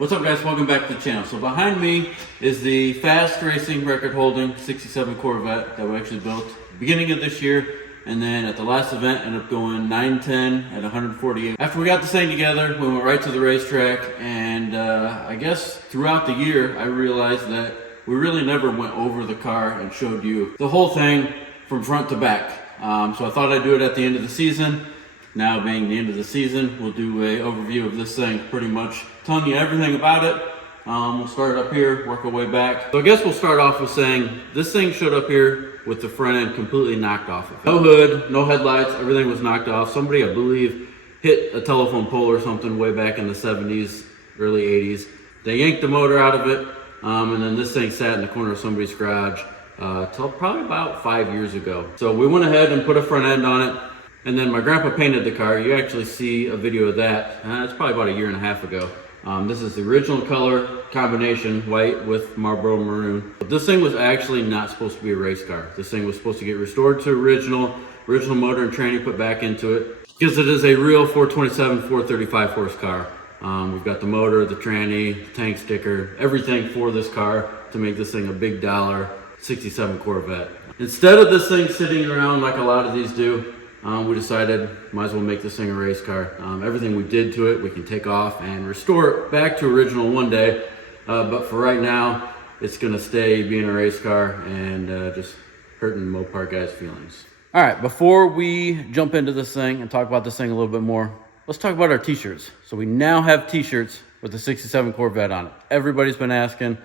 What's up, guys? Welcome back to the channel. So behind me is the fast racing record holding 67 Corvette that we actually built beginning of this year, and then at the last event ended up going 9-10 at 148. After we got this thing together, we went right to the racetrack, and I guess throughout the year I realized that we really never went over the car and showed you the whole thing from front to back. So I thought I'd do it at the end of the season. Now being the end of the season, we'll do an overview of this thing, pretty much telling you everything about it. We'll start up here, work our way back. So I guess we'll start off with saying this thing showed up here with the front end completely knocked off of it. No hood, no headlights, everything was knocked off. Somebody, I believe, hit a telephone pole or something way back in the 70s, early 80s. They yanked the motor out of it, and then this thing sat in the corner of somebody's garage till probably about 5 years ago. So we went ahead and put a front end on it. And then my grandpa painted the car. You actually see a video of that. It's probably about 1.5 years ago. This is the original color combination, white with Marlboro maroon. But this thing was actually not supposed to be a race car. This thing was supposed to get restored to original motor and tranny put back into it, because it is a real 427, 435 horse car. We've got the motor, the tranny, the tank sticker, everything for this car to make this thing a big dollar 67 Corvette. Instead of this thing sitting around like a lot of these do, we decided might as well make this thing a race car. Everything we did to it we can take off and restore it back to original one day, but for right now it's gonna stay being a race car and just hurting Mopar guys' feelings. All right, before we jump into this thing and talk about this thing a little bit more, let's talk about our t-shirts. So we now have t-shirts with the 67 Corvette on it. Everybody's been asking.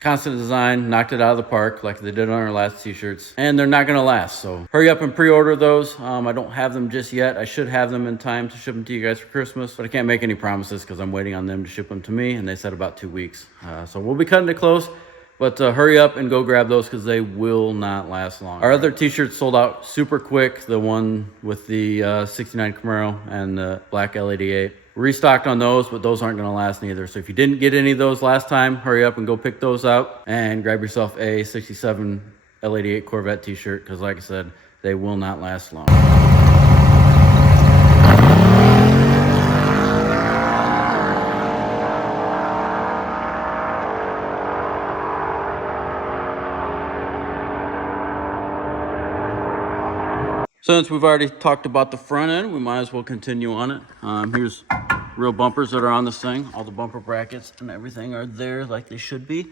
Constant Design knocked it out of the park like they did on our last t-shirts, and they're not gonna last, so hurry up and pre-order those. I don't have them just yet. I should have them in time to ship them to you guys for Christmas, but I can't make any promises because I'm waiting on them to ship them to me, and they said about 2 weeks. So we'll be cutting it close, but hurry up and go grab those because they will not last long. Our other t-shirts sold out super quick. The one with the 69 Camaro and the black L88. Restocked on those, but those aren't going to last neither. So if you didn't get any of those last time, hurry up and go pick those up and grab yourself a 67 L88 Corvette t-shirt, because like I said, they will not last long. Since we've already talked about the front end, we might as well continue on it. Here's real bumpers that are on this thing. All the bumper brackets and everything are there like they should be.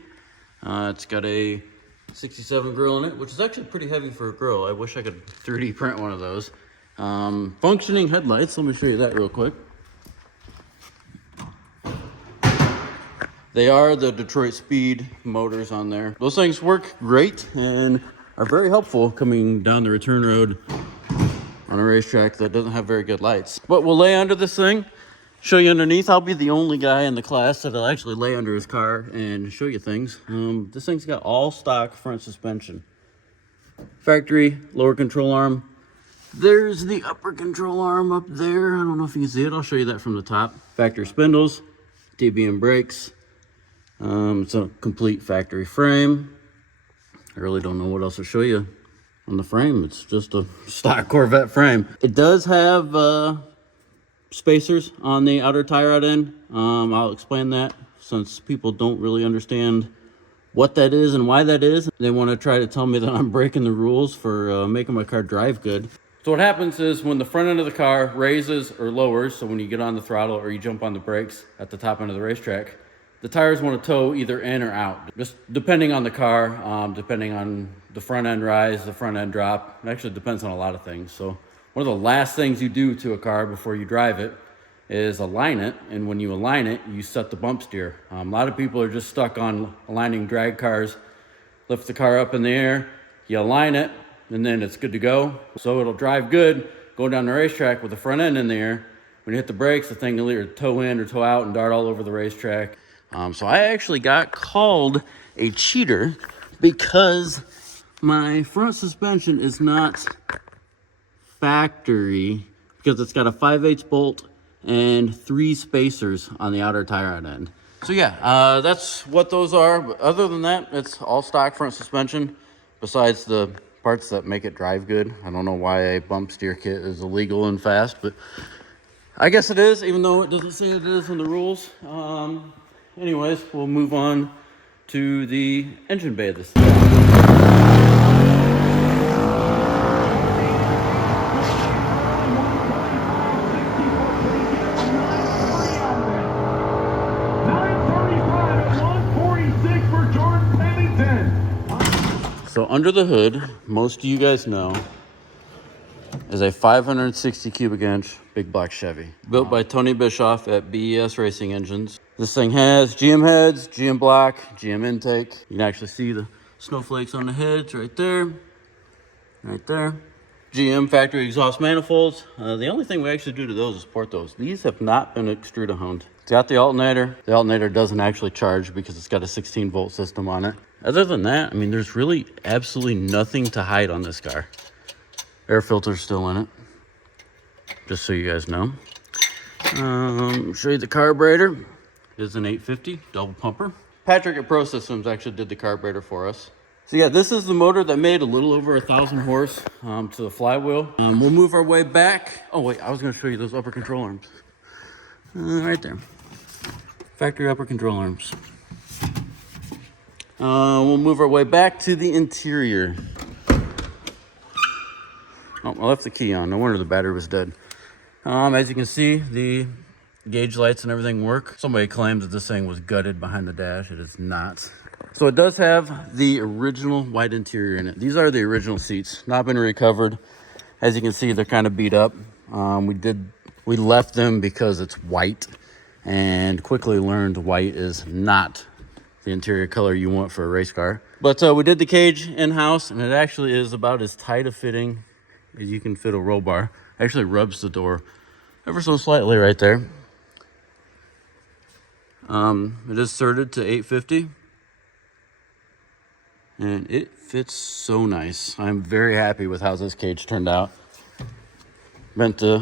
It's got a 67 grill in it, which is actually pretty heavy for a grill. I wish I could 3D print one of those. Functioning headlights. Let me show you that real quick. They are the Detroit Speed motors on there. Those things work great and are very helpful coming down the return road on a racetrack that doesn't have very good lights. But we'll lay under this thing, show you underneath. I'll be the only guy in the class that'll actually lay under his car and show you things. This thing's got all stock front suspension. Factory lower control arm. There's the upper control arm up there. I don't know if you can see it. I'll show you that from the top. Factory spindles, TBM brakes. It's a complete factory frame. I really don't know what else to show you on the frame. It's just a stock Corvette frame. It does have spacers on the outer tie rod end. I'll explain that since people don't really understand what that is and why that is. They want to try to tell me that I'm breaking the rules for making my car drive good. So what happens is when the front end of the car raises or lowers, so when you get on the throttle or you jump on the brakes at the top end of the racetrack, the tires want to toe either in or out, just depending on the car, depending on the front end rise, the front end drop. It actually depends on a lot of things. So one of the last things you do to a car before you drive it is align it. And when you align it, you set the bump steer. A lot of people are just stuck on aligning drag cars. Lift the car up in the air, you align it, and then it's good to go. So it'll drive good going down the racetrack with the front end in the air. When you hit the brakes, the thing will either toe in or toe out and dart all over the racetrack. So I actually got called a cheater because my front suspension is not factory, because it's got a 5/8 bolt and 3 spacers on the outer tie rod end. So yeah, that's what those are. But other than that, it's all stock front suspension, besides the parts that make it drive good. I don't know why a bump steer kit is illegal and fast, but I guess it is, even though it doesn't say it is in the rules. anyways, we'll move on to the engine bay of this. So under the hood, most of you guys know, is a 560 cubic inch big black Chevy. Built by Tony Bischoff at BES Racing Engines. This thing has GM heads, GM block, GM intake. You can actually see the snowflakes on the heads right there. Right there. GM factory exhaust manifolds. The only thing we actually do to those is port those. These have not been extruder-honed. It's got the alternator. The alternator doesn't actually charge because it's got a 16-volt system on it. Other than that, I mean, there's really absolutely nothing to hide on this car. Air filter's still in it, just so you guys know. Show you the carburetor. It is an 850 double pumper. Patrick at Pro Systems actually did the carburetor for us. So yeah, this is the motor that made a little over 1,000 horse to the flywheel. We'll move our way back. Oh wait, I was gonna show you those upper control arms. Right there. Factory upper control arms. We'll move our way back to the interior. Oh, I left the key on. No wonder the battery was dead. As you can see, the gauge lights and everything work. Somebody claims that this thing was gutted behind the dash. It is not. So it does have the original white interior in it. These are the original seats, not been recovered. As you can see, they're kind of beat up. We left them because it's white, and quickly learned white is not the interior color you want for a race car. But we did the cage in-house, and it actually is about as tight a fitting as you can fit a roll bar. Actually rubs the door ever so slightly right there. It is certed to 850. And it fits so nice. I'm very happy with how this cage turned out. Bent the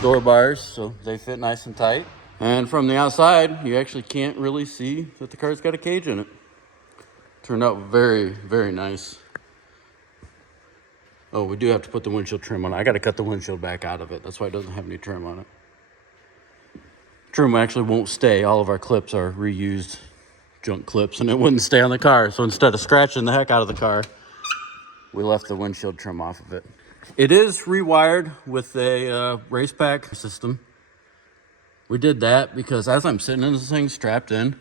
door bars so they fit nice and tight. And from the outside, you actually can't really see that the car's got a cage in it. Turned out very, very nice. Oh, we do have to put the windshield trim on it. I got to cut the windshield back out of it. That's why it doesn't have any trim on it. Trim actually won't stay. All of our clips are reused junk clips, and it wouldn't stay on the car. So instead of scratching the heck out of the car, we left the windshield trim off of it. It is rewired with a race pack system. We did that because as I'm sitting in this thing strapped in,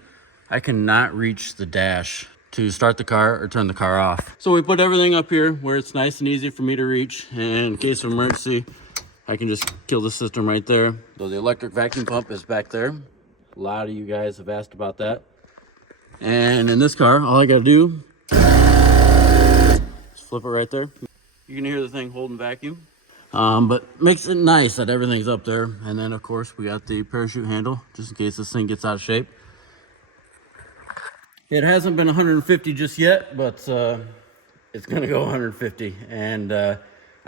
I cannot reach the dash to start the car or turn the car off. So we put everything up here where it's nice and easy for me to reach, and in case of emergency, I can just kill the system right there. So the electric vacuum pump is back there. A lot of you guys have asked about that. And in this car, all I gotta do is flip it right there. You can hear the thing holding vacuum. But makes it nice that everything's up there. And then of course we got the parachute handle, just in case this thing gets out of shape. It hasn't been 150 just yet, but it's gonna go 150. And I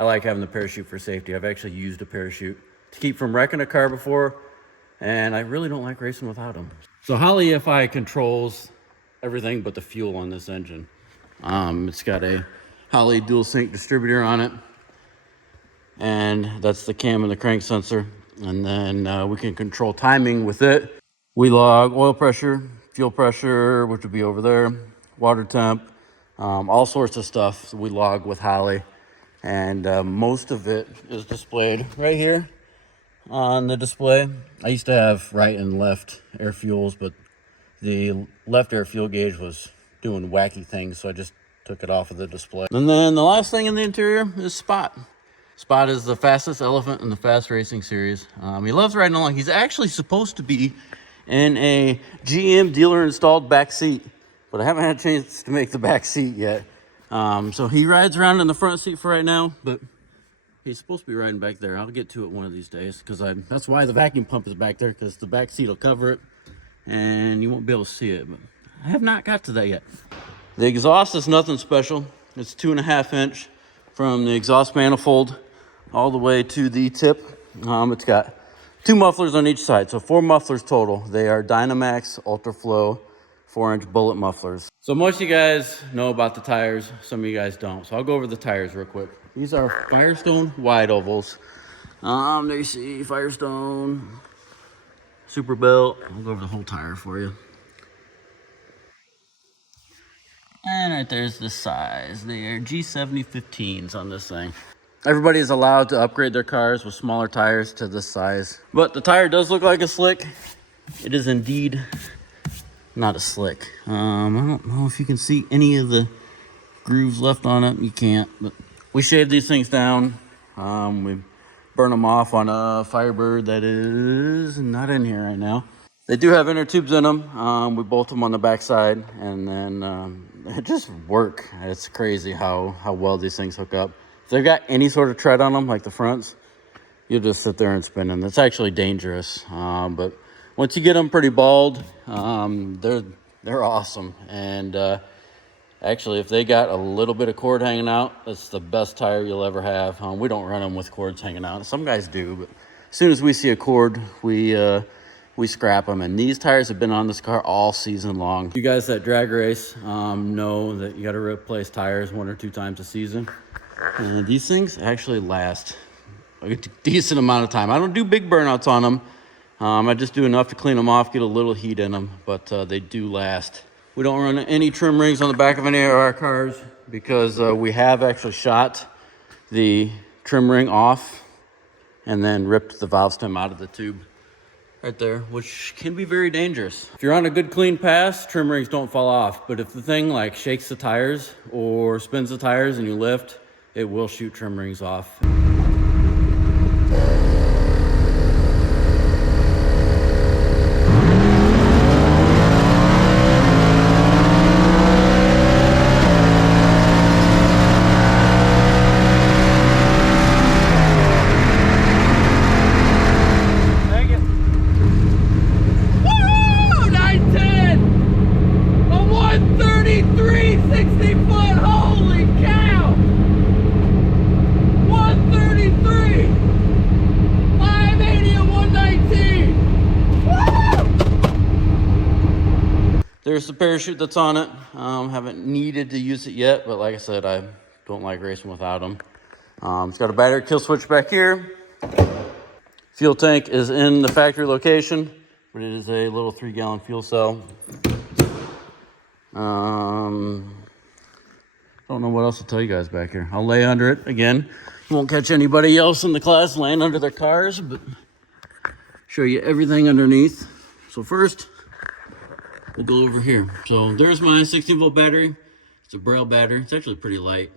like having the parachute for safety. I've actually used a parachute to keep from wrecking a car before, and I really don't like racing without them. So Holley FI controls everything but the fuel on this engine. It's got a Holley dual sync distributor on it, and that's the cam and the crank sensor. And then we can control timing with it. We log oil pressure, fuel pressure, which would be over there, water temp, all sorts of stuff we log with Holley. And most of it is displayed right here on the display. I used to have right and left air fuels, but the left air fuel gauge was doing wacky things, so I just took it off of the display. And then the last thing in the interior is Spot. Spot is the fastest elephant in the fast racing series. He loves riding along. He's actually supposed to be in a GM dealer installed back seat, but I haven't had a chance to make the back seat yet. So he rides around in the front seat for right now, but he's supposed to be riding back there. I'll get to it one of these days, because that's why the vacuum pump is back there, because the back seat will cover it and you won't be able to see it. But I have not got to that yet. The exhaust is nothing special. It's 2.5 inch from the exhaust manifold all the way to the tip. It's got 2 mufflers on each side, so 4 mufflers total. They are Dynamax Ultraflow 4-inch bullet mufflers. So most of you guys know about the tires, some of you guys don't. So I'll go over the tires real quick. These are Firestone wide ovals. There you see Firestone. super belt. I'll go over the whole tire for you. And right there's the size. They are G70-15s on this thing. Everybody is allowed to upgrade their cars with smaller tires to this size. But the tire does look like a slick. It is indeed not a slick. I don't know if you can see any of the grooves left on it. You can't, but we shaved these things down. We burn them off on a Firebird that is not in here right now. They do have inner tubes in them. We bolt them on the backside, and then it just work. It's crazy how well these things hook up. If they've got any sort of tread on them, like the fronts, you'll just sit there and spin them. It's actually dangerous. But once you get them pretty bald, they're awesome. And actually, if they got a little bit of cord hanging out, that's the best tire you'll ever have. We don't run them with cords hanging out. Some guys do, but as soon as we see a cord, we scrap them. And these tires have been on this car all season long. You guys that drag race know that you got to replace tires 1 or 2 times a season. And these things actually last a decent amount of time. I don't do big burnouts on them. I just do enough to clean them off, get a little heat in them, but they do last. We don't run any trim rings on the back of any of our cars because we have actually shot the trim ring off and then ripped the valve stem out of the tube right there, which can be very dangerous. If you're on a good clean pass, trim rings don't fall off, but if the thing like shakes the tires or spins the tires and you lift, it will shoot trim rings off. There's the parachute that's on it. Haven't needed to use it yet, but like I said, I don't like racing without them. It's got a battery kill switch back here. Fuel tank is in the factory location, but it is a little 3-gallon fuel cell. Don't know what else to tell you guys back here. I'll lay under it again. Won't catch anybody else in the class laying under their cars, but show you everything underneath. So first, we'll go over here. So there's my 16-volt battery. It's a Braille battery. It's actually pretty light,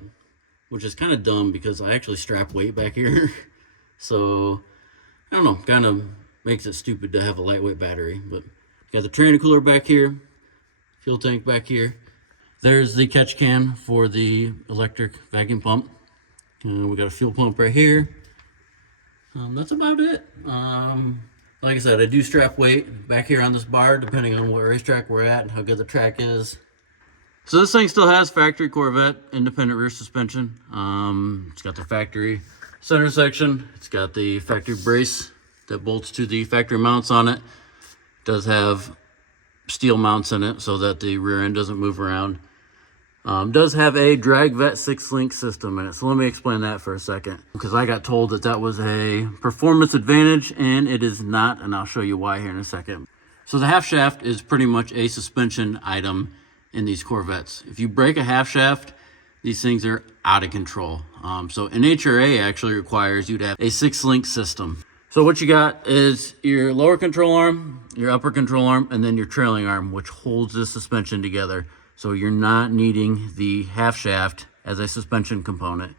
which is kind of dumb because I actually strap weight back here. So, I don't know, kind of makes it stupid to have a lightweight battery. But got the tranny cooler back here, fuel tank back here. There's the catch can for the electric vacuum pump. We got a fuel pump right here. That's about it. Like I said, I do strap weight back here on this bar, depending on what racetrack we're at and how good the track is. So this thing still has factory Corvette independent rear suspension. It's got the factory center section. It's got the factory brace that bolts to the factory mounts on it. It does have steel mounts in it so that the rear end doesn't move around. Does have a DragVet 6-link system in it. So let me explain that for a second, because I got told that that was a performance advantage, and it is not, and I'll show you why here in a second. So the half shaft is pretty much a suspension item in these Corvettes. If you break a half shaft, these things are out of control. So NHRA actually requires you to have a 6-link system. So what you got is your lower control arm, your upper control arm, and then your trailing arm, which holds the suspension together. So you're not needing the half shaft as a suspension component.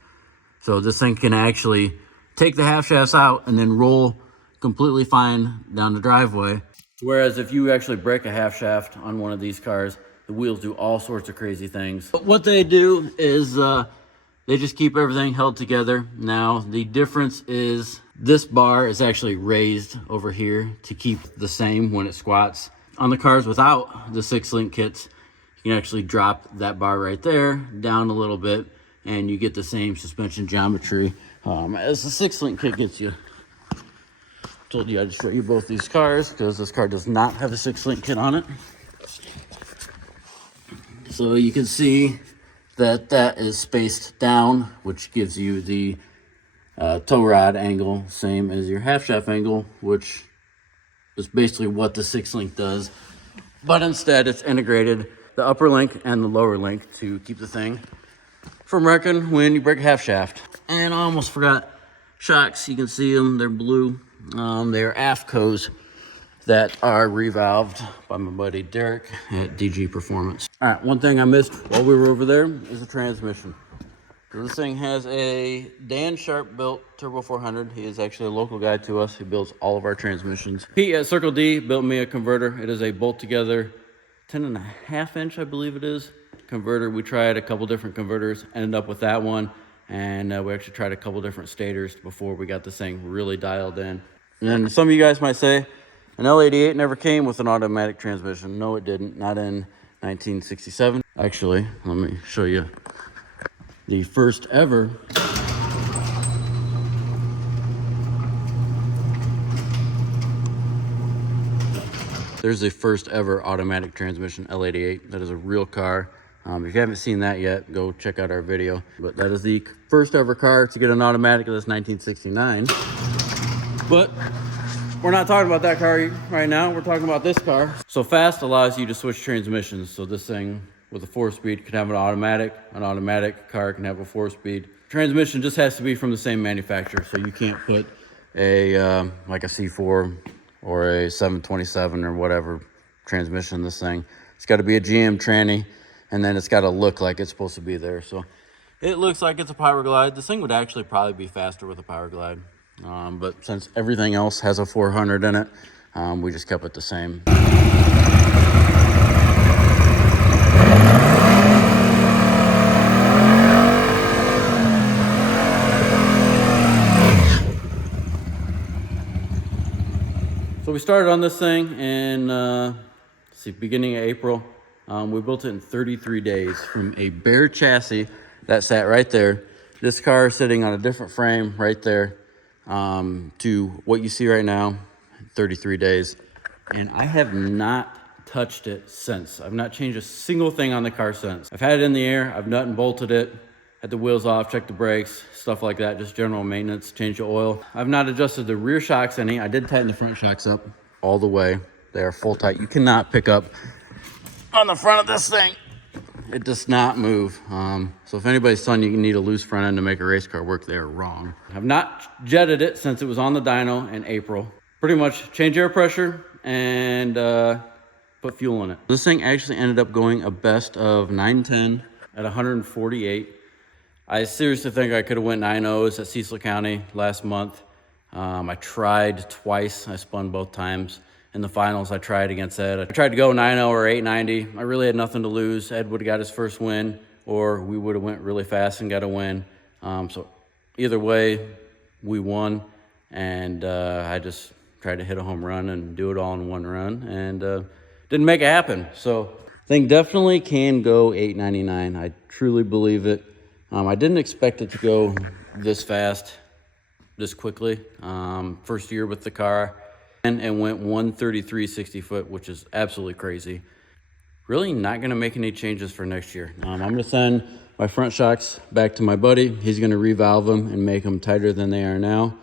So this thing can actually take the half shafts out and then roll completely fine down the driveway. Whereas if you actually break a half shaft on one of these cars, the wheels do all sorts of crazy things. But what they do is they just keep everything held together. Now, the difference is this bar is actually raised over here to keep the same when it squats. On the cars without the 6-link kits, you can actually drop that bar right there down a little bit and you get the same suspension geometry as the 6-link kit gets you. Told you I'd show you both these cars because this car does not have a 6-link kit on it. So you can see that that is spaced down, which gives you the tow rod angle, same as your half shaft angle, which It's basically what the 6-link does, but instead it's integrated the upper link and the lower link to keep the thing from wrecking when you break a half shaft. And I almost forgot shocks. You can see them, they're blue. They're AFCOs that are revalved by my buddy Derek at DG Performance. All right, one thing I missed while we were over there is the transmission. So this thing has a Dan Sharp built Turbo 400. He is actually a local guy to us. He builds all of our transmissions. Pete at Circle D built me a converter. It is a bolt together 10.5 inch, I believe it is, converter. We tried a couple different converters, ended up with that one. And we actually tried a couple different stators before we got this thing really dialed in. And then some of you guys might say, an L88 never came with an automatic transmission. No, it didn't. Not in 1967. Actually, let me show you the first ever. There's the first ever automatic transmission L88. That is a real car. If you haven't seen that yet, go check out our video. But that is the first ever car to get an automatic. That's 1969. But we're not talking about that car right now. We're talking about this car. So fast allows you to switch transmissions. So this thing with a 4-speed can have an automatic. An automatic car can have a 4-speed. Transmission just has to be from the same manufacturer. So you can't put a like a C4 or a 727 or whatever transmission in this thing. It's got to be a GM tranny. And then it's got to look like it's supposed to be there. So it looks like it's a Power Glide. This thing would actually probably be faster with a Power Glide. But since everything else has a 400 in it, we just kept it the same. So we started on this thing in beginning of April. We built it in 33 days from a bare chassis that sat right there. This car sitting on a different frame right there to what you see right now, 33 days. And I have not touched it since. I've not changed a single thing on the car since. I've had it in the air, I've nut and bolted it, had the wheels off, checked the brakes, stuff like that, just general maintenance, change the oil. I've not adjusted the rear shocks any. I did tighten the front shocks up all the way. They are full tight. You cannot pick up on the front of this thing. It does not move. So if anybody's telling you you need a loose front end to make a race car work, they're wrong. I've not jetted it since it was on the dyno in April. Pretty much change air pressure and put fuel in it. This thing actually ended up going a best of 910 at 148. I seriously think I could have went 9.0s at Cecil County last month. I tried twice. I spun both times. In the finals, I tried against Ed. I tried to go 9.0 or 8.90. I really had nothing to lose. Ed would have got his first win, or we would have went really fast and got a win. So either way, we won. And I just tried to hit a home run and do it all in one run, and didn't make it happen. So thing definitely can go 8.99. I truly believe it. I didn't expect it to go this fast, this quickly. First year with the car. And went 133 60 foot, which is absolutely crazy. Really not going to make any changes for next year. I'm going to send my front shocks back to my buddy. He's going to revalve them and make them tighter than they are now.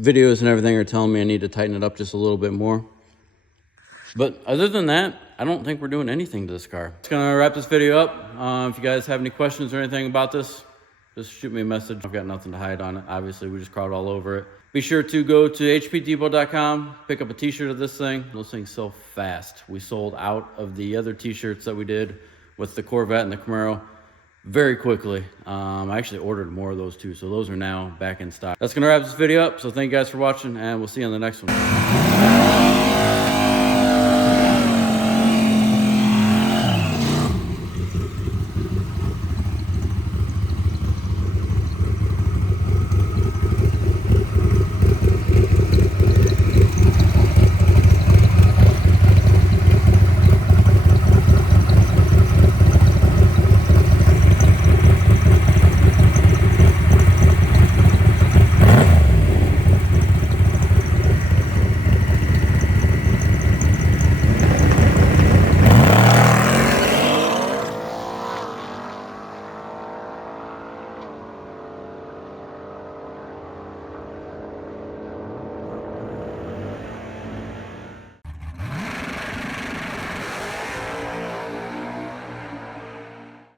Videos and everything are telling me I need to tighten it up just a little bit more. But other than that, I don't think we're doing anything to this car. It's going to wrap this video up. If you guys have any questions or anything about this, just shoot me a message. I've got nothing to hide on it. Obviously, we just crawled all over it. Be sure to go to hpdepot.com, pick up a t-shirt of this thing. Those things sell fast. We sold out of the other t-shirts that we did with the Corvette and the Camaro very quickly. I actually ordered more of those too, so those are now back in stock. That's going to wrap this video up, so thank you guys for watching, and we'll see you on the next one.